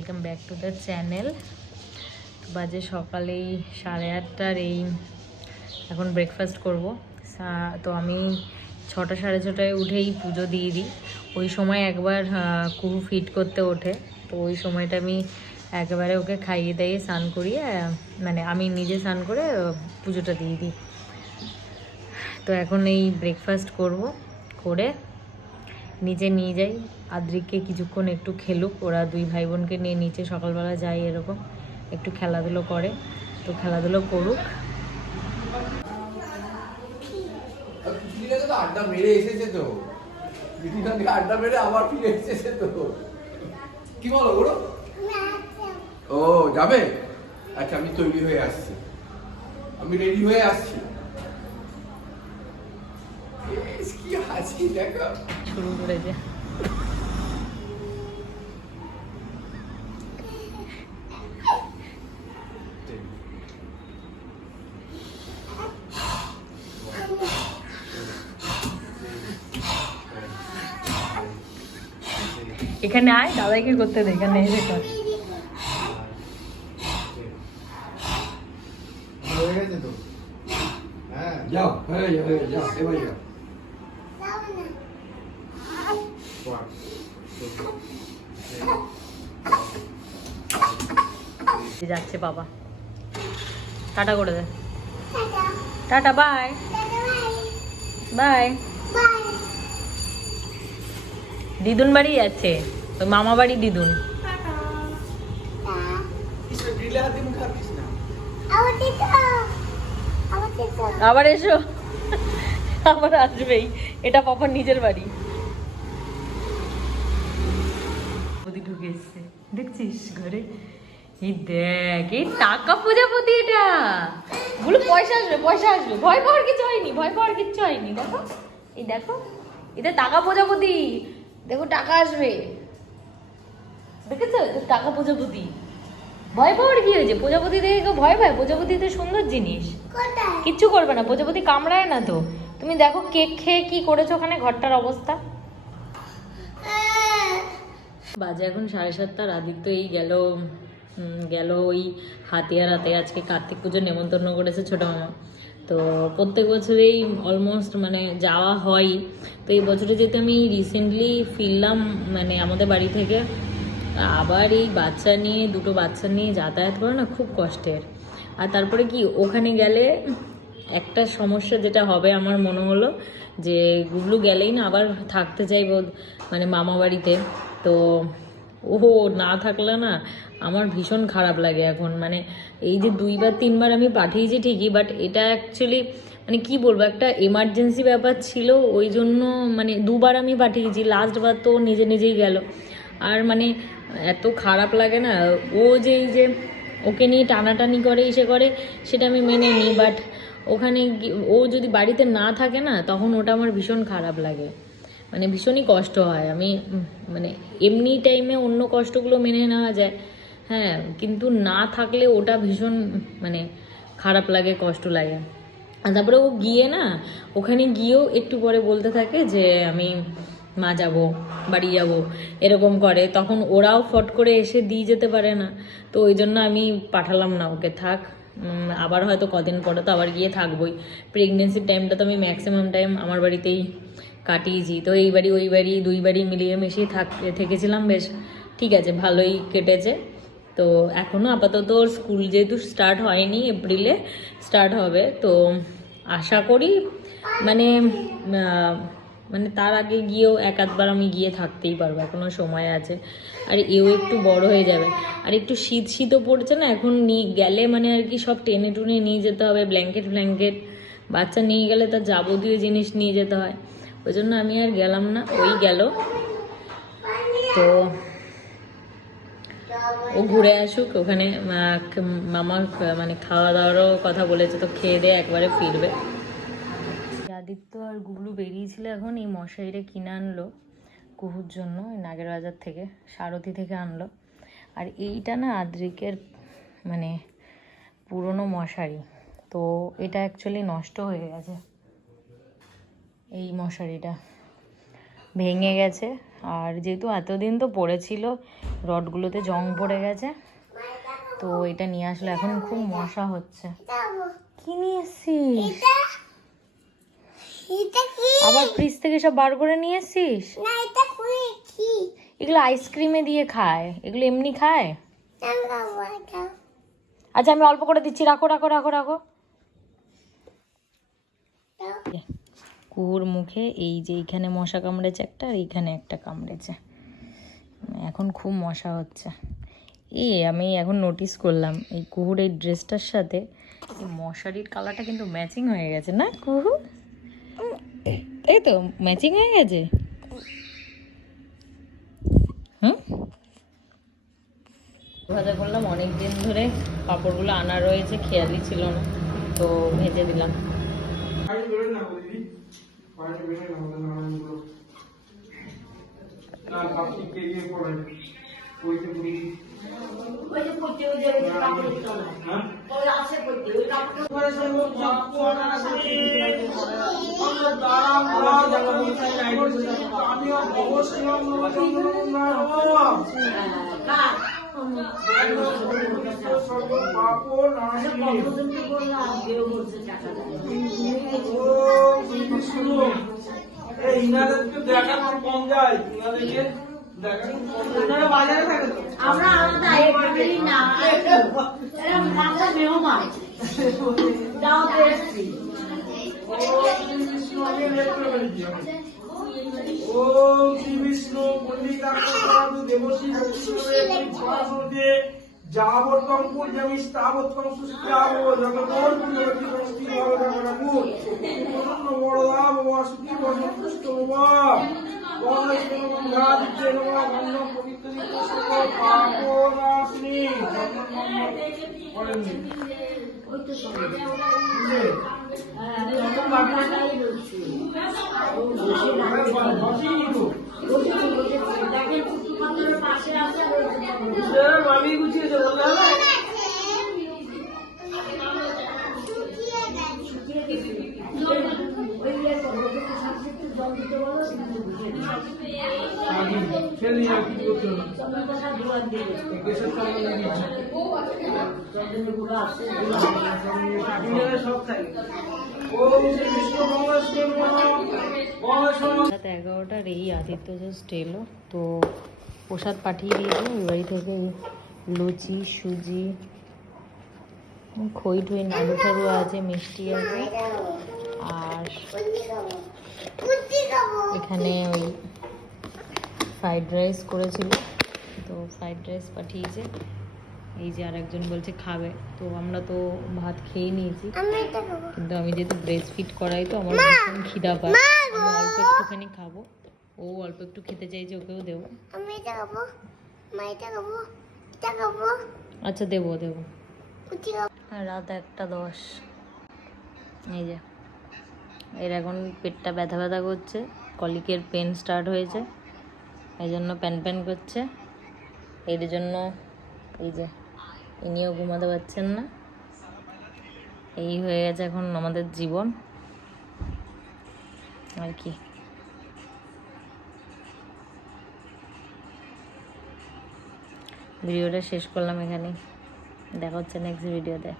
Welcome back to the channel বাজে সকালেই সাড়ে আটটার এই এখন ব্রেকফাস্ট করব। তো আমি ছটা সাড়ে ছটায় উঠেই পুজো দিয়ে দিই। ওই সময় একবার কুহু ফিট করতে ওঠে। তো ওই সময়টা আমি একেবারে ওকে খাইয়ে দাইয়ে স্নান করিয়ে মানে আমি নিজে স্নান করে পুজোটা দিয়ে দিই। তো এখন এই ব্রেকফাস্ট করব। করে নিচে নিয়ে যাই। আদ্রিককে কিছুক্ষণ একটু খেলুক ওরা দুই ভাই বোনকে নিয়ে নিচে সকালবেলা যায় এরকম একটু খেলাধুলো করে। তো খেলাধুলো করুক। আড্ডা মেরে এসেছে তো। আড্ডা মেরে আবার ফিরে এসেছে তো। কি বলো ও যাবে? আচ্ছা আমি তৈরি হয়ে আসছি। আমি রেডি হয়ে আসছি। ইস, কি হাসি দেখো। শুরু করেছে এখানে আয় দাদাকে করতে দে এখানে এসে কর। হয়ে গেছে তো? হ্যাঁ। যাও হয়ে যাও হয়ে যাও এবার যাও। যাচ্ছে বাবা। টাটা করে দে। টাটা বাই বাই দিদুন বাড়ি যাচ্ছে। ওই মামা বাড়ি দিদুন। আবার এসো। আবার আসবেই। এটা পাপার নিজের বাড়ি। প্রতি ঢুকে এসছে। দেখছিস ঘরে? এই দেখ এই টাকা প্রজাপতি এটা বলে পয়সা আসবে পয়সা আসবে। ভয় পাওয়ার কিছু হয়নি ভয় পাওয়ার কিচ্ছু হয়নি। দেখো এই দেখো এটা টাকা প্রজাপতি। দেখো টাকা আসবে। দেখেছ? টাকা প্রজাপতি। ভয় পাওয়ার কি হয়েছে? প্রজাপতি দেখে কেউ ভয় পায়? প্রজাপতি তো সুন্দর জিনিস। কিচ্ছু করবে না। প্রজাপতি কামড়ায় না তো। তুমি দেখো কেক খেয়ে কি করেছ ওখানে? ঘরটার অবস্থা? বাজে এখন সাড়ে সাতটা আদিত্য এই গেল গেল ওই হাতিয়ার হাতে আজকে কার্তিক পুজো নেমন্তন্ন করেছে ছোট মামা। তো প্রত্যেক বছরেই অলমোস্ট মানে যাওয়া হয়। তো এই বছরে যেহেতু আমি রিসেন্টলি ফিরলাম মানে আমাদের বাড়ি থেকে, আবার এই বাচ্চা নিয়ে, দুটো বাচ্চা নিয়ে যাতায়াত করা না খুব কষ্টের। আর তারপরে কি, ওখানে গেলে একটা সমস্যা যেটা হবে আমার মনে হলো যে, গুগলু গেলেই না আবার থাকতে চাইব মানে মামা বাড়িতে তো ও না থাকলে না আমার ভীষণ খারাপ লাগে এখন। মানে এই যে দুইবার, তিনবার আমি পাঠিয়েছি ঠিকই বাট এটা অ্যাকচুয়ালি মানে কি বলব, একটা এমার্জেন্সি ব্যাপার ছিল, ওই জন্য মানে দুবার আমি পাঠিয়েছি লাস্টবার তো নিজে নিজেই গেল। আর মানে এত খারাপ লাগে না, ও যে এই যে ওকে নিয়ে টানাটানি করে, ইসে করে, সেটা আমি মেনে নিই বাট ওখানে ও যদি বাড়িতে না থাকে না, তখন ওটা আমার ভীষণ খারাপ লাগে। মানে ভীষণই কষ্ট হয়। আমি মানে এমনি টাইমে অন্য কষ্টগুলো মেনে নেওয়া যায়। হ্যাঁ কিন্তু না থাকলে ওটা ভীষণ মানে খারাপ লাগে, কষ্ট লাগে। আর তারপরে ও গিয়ে না, ওখানে গিয়েও একটু পরে বলতে থাকে যে, আমি মা যাব, বাড়ি যাব। এরকম করে। তখন ওরাও ফট করে এসে দিয়ে যেতে পারে না। তো ওই জন্য আমি পাঠালাম না ওকে, থাক আবার হয়তো কদিন পরে তো আবার গিয়ে থাকবোই। প্রেগনেন্সির টাইমটা তো আমি ম্যাক্সিমাম টাইম আমার বাড়িতেই কাটিয়েছি তো এই বাড়ি, ওই বাড়ি, দুই বাড়ি মিলিয়ে মিশিয়ে থাক, থেকেছিলাম, বেশ ঠিক আছে, ভালোই কেটেছে। তো এখনও আপাতত ওর স্কুল যেহেতু স্টার্ট হয়নি, এপ্রিলে স্টার্ট হবে। তো আশা করি মানে মানে তার আগে গিয়েও এক আধবার আমি গিয়ে থাকতেই পারব এখনও সময় আছে। আর এও একটু বড় হয়ে যাবে। আর একটু শীত, শীতও পড়ছে না, এখন নিয়ে গেলে মানে আর কি সব টেনে টুনে নিয়ে যেতে হবে, ব্ল্যাঙ্কেট ফ্ল্যাঙ্কেট বাচ্চা নিয়ে গেলে তার যাবতীয় জিনিস নিয়ে যেতে হয়। ওই জন্য আমি আর গেলাম না, ওই গেল। তো ও ঘুরে আসুক, ওখানে মামা মানে খাওয়া দাওয়ারও কথা বলেছে, তো খেয়ে দিয়ে একবারে ফিরবে। আদিত্য আর গুগলু বেরিয়েছিল এখন, এই মশারিটা কিনে আনলো কুহুর জন্য নাগের বাজার থেকে, সারথি থেকে আনলো। আর এইটা না আদ্রিকের মানে পুরনো মশারি, তো এটা অ্যাকচুয়ালি নষ্ট হয়ে গেছে। এই মশারিটা ভেঙে গেছে। আর যেহেতু এতদিন তো পড়েছিল রডগুলোতে জং পড়ে গেছে তো এটা নিয়ে আসলে এখন খুব মশা হচ্ছে। কি নিয়ে এসছিস? আবার ফ্রিজ থেকে সব বার করে নিয়ে এসছিস? এগুলো আইসক্রিমে দিয়ে খায়। এগুলো এমনি খায়? আচ্ছা আমি অল্প করে দিচ্ছি। রাখো রাখো রাখো রাখো। কুকুর মুখে, এই যে এইখানে মশা কামড়েছে একটা আর এইখানে একটা কামড়েছে। এখন খুব মশা হচ্ছে। এই আমি এখন নোটিস করলাম, এই কুহুর এই ড্রেসটার সাথে মশারির কালারটা কিন্তু ম্যাচিং হয়ে গেছে না কুহু? এই তো ম্যাচিং হয়ে গেছে? হুম? ভাজা করলাম অনেক দিন ধরে পাঁপড়গুলো আনা রয়েছে, খেয়ালই ছিল না, তো ভেজে দিলাম। বাড়ি বেরোয় না বুঝলি বাড়ি বেরোয় না ওদের নারায়ণগুলো না পাখি কেরিয়ে পড়ে। ওইতে পুরি হ্যাঁ আমি ইনাদেরকে দেখানো কম যায় ইনাদেরকে দেখানো কম যায় তো? আমরা আলাদা না। মেহমান। দাওয়াতে এসছি। ওম শ্রী বিষ্ণু পণ্ডিতা দেবশ্রী যাবতম পূর্ণমি স্থাবতম সুস্থাব জগতোর পুণ্যবতী ভাব জগরাকুর প্রসন্ন বড়দা বাবা সুখী বসন্তুষ্ট বাবা গণেশ গঙ্গাদিত্য নমঃ গন্ধ পবিত্র সকল পাপনাশিনী করেননি বুঝলে? বসেই তো। আমি গুছিয়েছে বললে হবে খেলি আর কিছু করতে হবে কেসের সঙ্গে লাগিয়েছে সব থাকে ওম শ্রী বিষ্ণু মহালক্ষ্মী মহালক্ষ্মী রাত এগারোটার এই আদিত্য জাস্ট এলো তো প্রসাদ পাঠিয়ে দিয়েছে। ওই বাড়ি থেকে লুচি সুজি খই টই নাড়ু টাড়ু আছে মিষ্টি আছে। আর এখানে ওই ফ্রাইড রাইস করেছিল। তো ফ্রাইড রাইস পাঠিয়েছে। এই যে আরেকজন বলছে খাবে। তো আমরা তো ভাত খেয়ে নিয়েছি। কিন্তু আমি যেহেতু ব্রেস্ট ফিট করাই তো আমার ভীষণ খিদা পায়। অল্প একটুখানি খাব। ও অল্প একটু খেতে চাইছে ওকেও দেবো। আমি এটা খাব। মা এটা খাব। এটা খাব। আচ্ছা দেবো দেবো। রাত একটা দশ। এই যে। এর এখন পেটটা ব্যথা ব্যথা করছে। কলিকের পেন স্টার্ট হয়েছে। এই জন্য প্যান প্যান করছে। এর জন্য এই যে ইনিও ঘুমাতে পারছেন না। এই হয়ে গেছে এখন আমাদের জীবন। আর কি। ভিডিওটা শেষ করলাম এখানে দেখা হচ্ছে নেক্সট ভিডিওতে